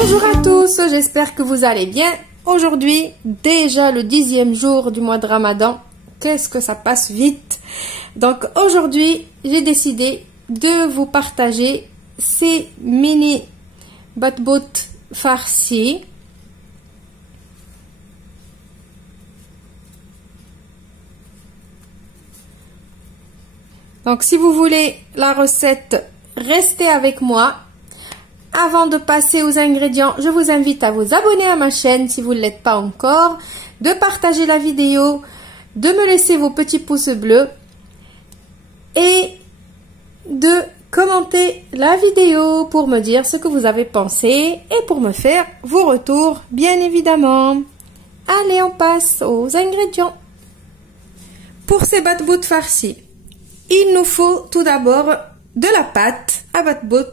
Bonjour à tous, j'espère que vous allez bien. Aujourd'hui, déjà le 10e jour du mois de Ramadan. Qu'est-ce que ça passe vite. Donc aujourd'hui, j'ai décidé de vous partager ces mini batbout farcis. Donc si vous voulez la recette, restez avec moi. Avant de passer aux ingrédients, je vous invite à vous abonner à ma chaîne si vous ne l'êtes pas encore, de partager la vidéo, de me laisser vos petits pouces bleus et de commenter la vidéo pour me dire ce que vous avez pensé et pour me faire vos retours, bien évidemment. Allez, on passe aux ingrédients. Pour ces batbout farcis, il nous faut tout d'abord de la pâte à batbout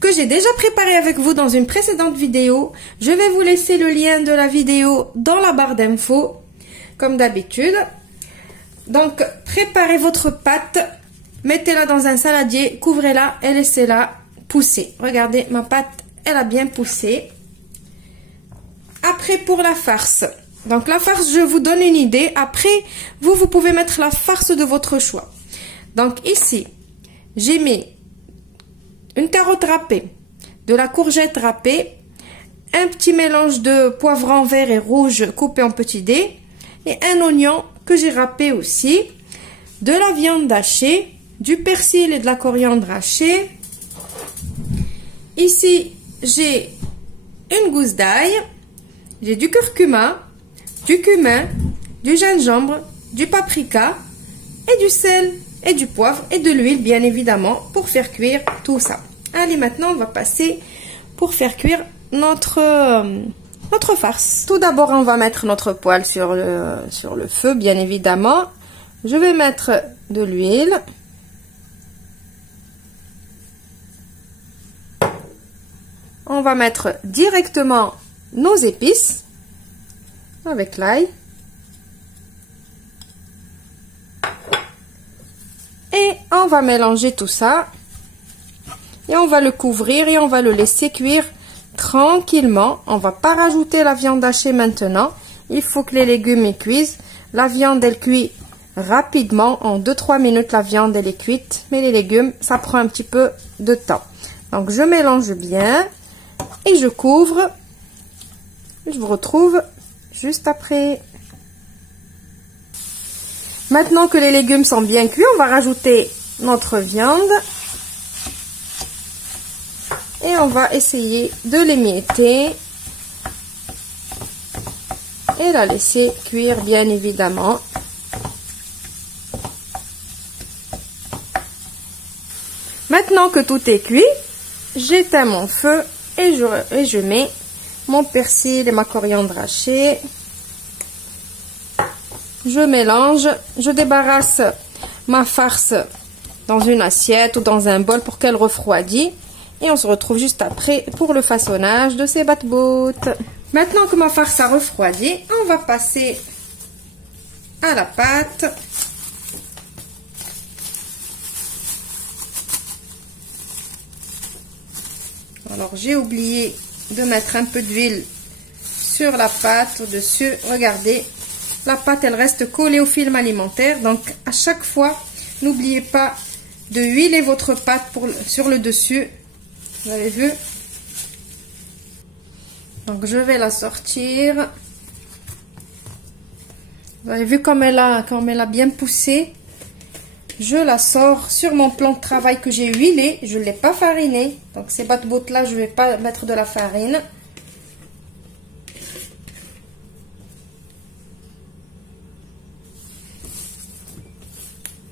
que j'ai déjà préparée avec vous dans une précédente vidéo. Je vais vous laisser le lien de la vidéo dans la barre d'infos, comme d'habitude. Donc, préparez votre pâte, mettez-la dans un saladier, couvrez-la et laissez-la pousser. Regardez, ma pâte, elle a bien poussé. Après, pour la farce. Donc, la farce, je vous donne une idée. Après, vous pouvez mettre la farce de votre choix. Donc, ici, j'ai mis une carotte râpée, de la courgette râpée, un petit mélange de poivron vert et rouge coupé en petits dés et un oignon que j'ai râpé aussi, de la viande hachée, du persil et de la coriandre hachée. Ici, j'ai une gousse d'ail, j'ai du curcuma, du cumin, du gingembre, du paprika et du sel et du poivre et de l'huile, bien évidemment, pour faire cuire tout ça. Allez, maintenant, on va passer pour faire cuire notre farce. Tout d'abord, on va mettre notre poêle sur le feu, bien évidemment. Je vais mettre de l'huile. On va mettre directement nos épices avec l'ail. Et on va mélanger tout ça. Et on va le couvrir et on va le laisser cuire tranquillement. On va pas rajouter la viande hachée maintenant. Il faut que les légumes y cuisent. La viande, elle cuit rapidement. En 2-3 minutes, la viande, elle est cuite. Mais les légumes, ça prend un petit peu de temps. Donc, je mélange bien. Et je couvre. Je vous retrouve juste après. Maintenant que les légumes sont bien cuits, on va rajouter notre viande. Et on va essayer de l'émietter. Et la laisser cuire, bien évidemment. Maintenant que tout est cuit, j'éteins mon feu et je mets mon persil et ma coriandre hachée. Je mélange, je débarrasse ma farce dans une assiette ou dans un bol pour qu'elle refroidisse. Et on se retrouve juste après pour le façonnage de ces batbout. Maintenant que ma farce a refroidi, on va passer à la pâte. Alors j'ai oublié de mettre un peu d'huile sur la pâte au-dessus. Regardez. La pâte, elle reste collée au film alimentaire. Donc, à chaque fois, n'oubliez pas de huiler votre pâte sur le dessus. Vous avez vu? Donc, je vais la sortir. Vous avez vu comme elle a bien poussé? Je la sors sur mon plan de travail que j'ai huilé. Je ne l'ai pas fariné. Donc, ces batbout-là, je ne vais pas mettre de la farine.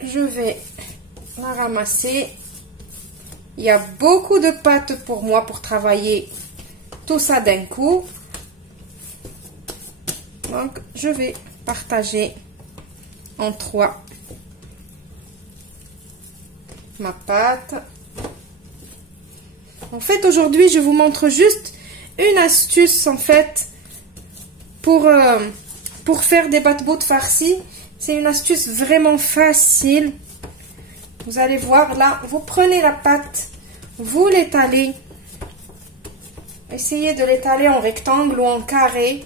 Je vais la ramasser. Il y a beaucoup de pâte pour moi pour travailler tout ça d'un coup. Donc, je vais partager en 3 ma pâte. En fait, aujourd'hui, je vous montre juste une astuce, en fait, pour faire des batbout farcis. C'est une astuce vraiment facile. Vous allez voir, là, vous prenez la pâte, vous l'étalez essayez de l'étaler en rectangle ou en carré.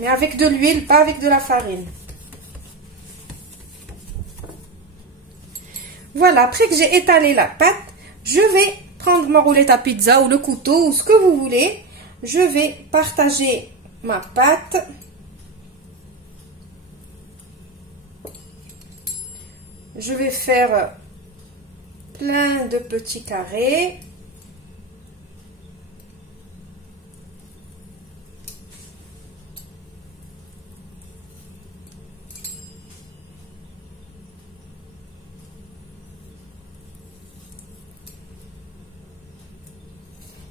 Mais avec de l'huile, pas avec de la farine. Voilà, après que j'ai étalé la pâte, je vais prendre ma roulette à pizza ou le couteau ou ce que vous voulez. Je vais partager ma pâte. Je vais faire plein de petits carrés.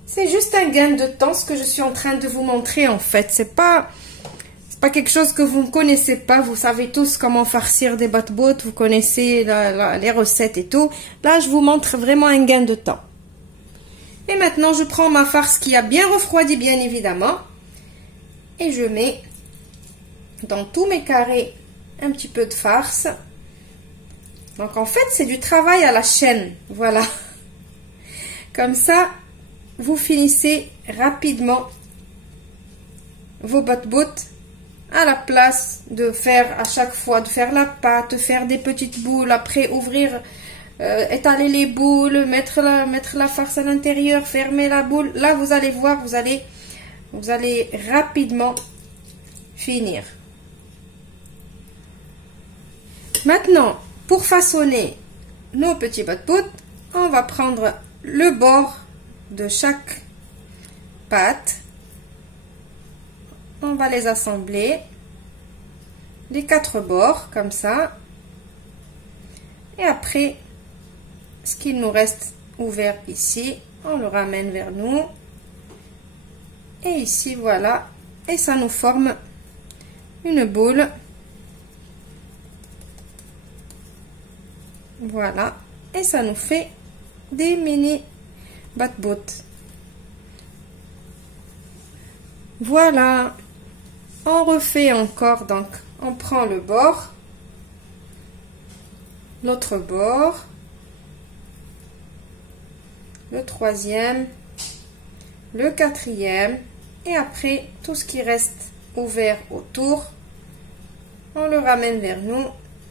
C'est juste un gain de temps ce que je suis en train de vous montrer en fait. C'est pas quelque chose que vous ne connaissez pas. Vous savez tous comment farcir des batbotes. Vous connaissez les recettes et tout. Là, je vous montre vraiment un gain de temps. Et maintenant, je prends ma farce qui a bien refroidi, bien évidemment. Et je mets dans tous mes carrés un petit peu de farce. Donc, en fait, c'est du travail à la chaîne. Voilà. Comme ça, vous finissez rapidement vos batbotes à la place de faire à chaque fois, de faire la pâte, faire des petites boules, après ouvrir, étaler les boules, mettre la farce à l'intérieur, fermer la boule. Là, vous allez voir, vous allez rapidement finir. Maintenant, pour façonner nos petits batbotes, on va prendre le bord de chaque pâte. On va les assembler, les 4 bords, comme ça. Et après, ce qu'il nous reste ouvert ici, on le ramène vers nous. Et ici, voilà. Et ça nous forme une boule. Voilà. Et ça nous fait des mini batbotes. Voilà. On refait encore, donc on prend le bord, l'autre bord, le troisième, le quatrième, et après tout ce qui reste ouvert autour, on le ramène vers nous,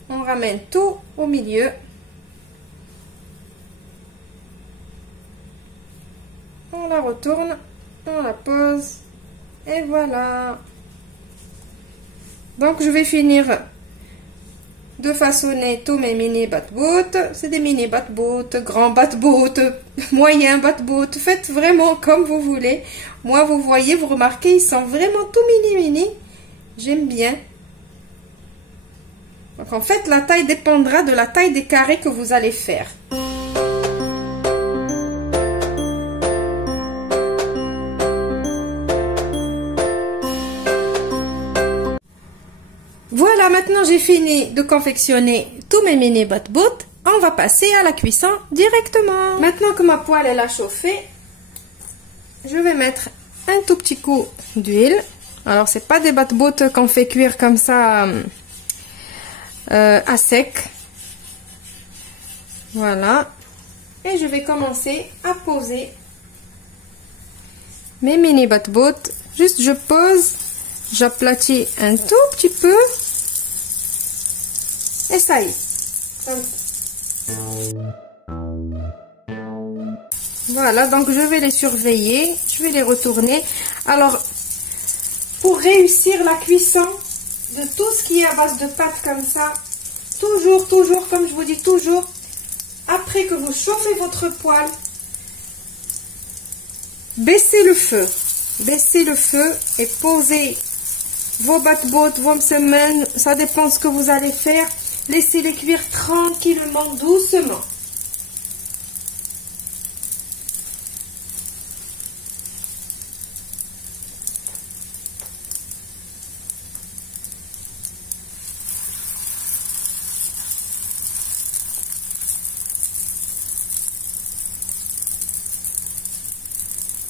on ramène tout au milieu. On la retourne, on la pose, et voilà. Donc, je vais finir de façonner tous mes mini batbotes. C'est des mini batbotes, grands batbotes, moyens batbotes. Faites vraiment comme vous voulez. Moi, vous voyez, vous remarquez, ils sont vraiment tout mini. J'aime bien. Donc, en fait, la taille dépendra de la taille des carrés que vous allez faire. Voilà, maintenant j'ai fini de confectionner tous mes mini batbotes. On va passer à la cuisson directement. Maintenant que ma poêle elle a chauffé, je vais mettre un tout petit coup d'huile. Alors c'est pas des batbotes qu'on fait cuire comme ça à sec. Voilà. Et je vais commencer à poser mes mini batbotes. Juste je pose, j'aplatis un tout petit peu. Et ça y est. Voilà, donc je vais les surveiller, je vais les retourner. Alors, pour réussir la cuisson de tout ce qui est à base de pâte comme ça, toujours, comme je vous dis toujours, après que vous chauffez votre poêle, baissez le feu et posez vos batbotes, vos semaines, ça dépend de ce que vous allez faire. Laissez-les cuire tranquillement, doucement.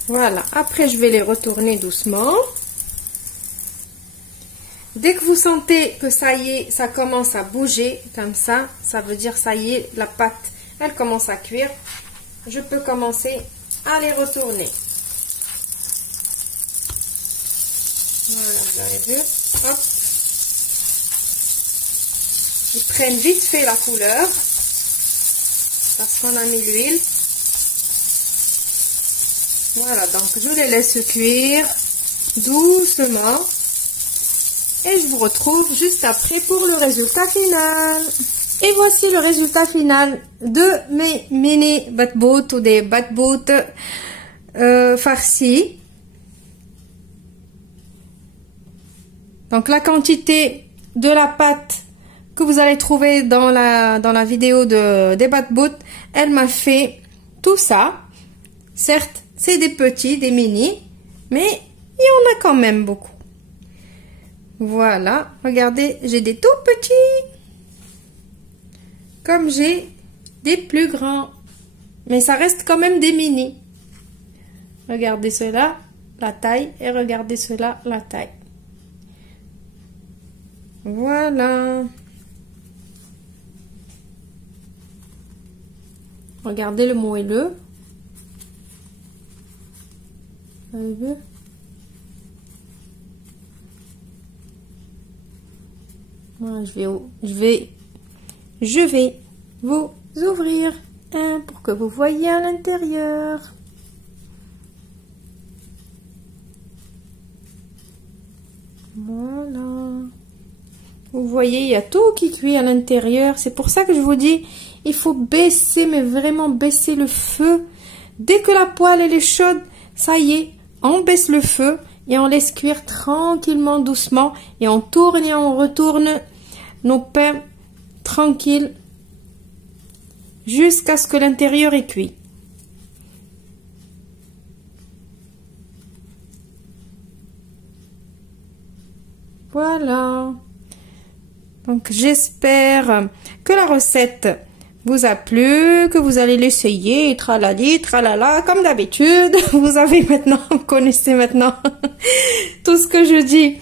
Voilà, après je vais les retourner doucement. Dès que vous sentez que ça y est, ça commence à bouger comme ça, ça veut dire ça y est, la pâte, elle commence à cuire. je peux commencer à les retourner. Voilà, vous avez vu. Hop. Ils prennent vite fait la couleur parce qu'on a mis l'huile. Voilà, donc je les laisse cuire doucement et je vous retrouve juste après pour le résultat final. Et voici le résultat final de mes mini batbout ou des batbout farcis. Donc la quantité de la pâte que vous allez trouver dans la vidéo des batbout, elle m'a fait tout ça. Certes, c'est des petits, des mini, mais il y en a quand même beaucoup. Voilà, regardez, j'ai des tout petits, comme j'ai des plus grands, mais ça reste quand même des mini. Regardez cela, la taille, et regardez cela, la taille. Voilà. Regardez le moelleux. Voilà, je vais vous ouvrir un pour que vous voyez à l'intérieur. Voilà. Vous voyez, il y a tout qui cuit à l'intérieur. C'est pour ça que je vous dis, il faut baisser, mais vraiment baisser le feu. Dès que la poêle elle est chaude, ça y est, on baisse le feu et on laisse cuire tranquillement, doucement. Et on tourne et on retourne nos pains tranquilles jusqu'à ce que l'intérieur est cuit. Voilà. Donc j'espère que la recette vous a plu, que vous allez l'essayer, tralali, tralala, comme d'habitude. Vous connaissez maintenant tout ce que je dis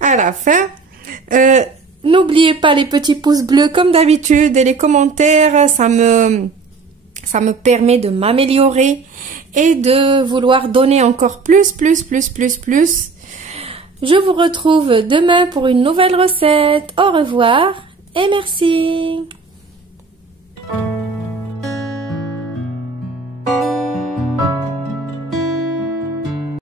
à la fin. N'oubliez pas les petits pouces bleus comme d'habitude et les commentaires, ça me permet de m'améliorer et de vouloir donner encore plus. Je vous retrouve demain pour une nouvelle recette. Au revoir et merci.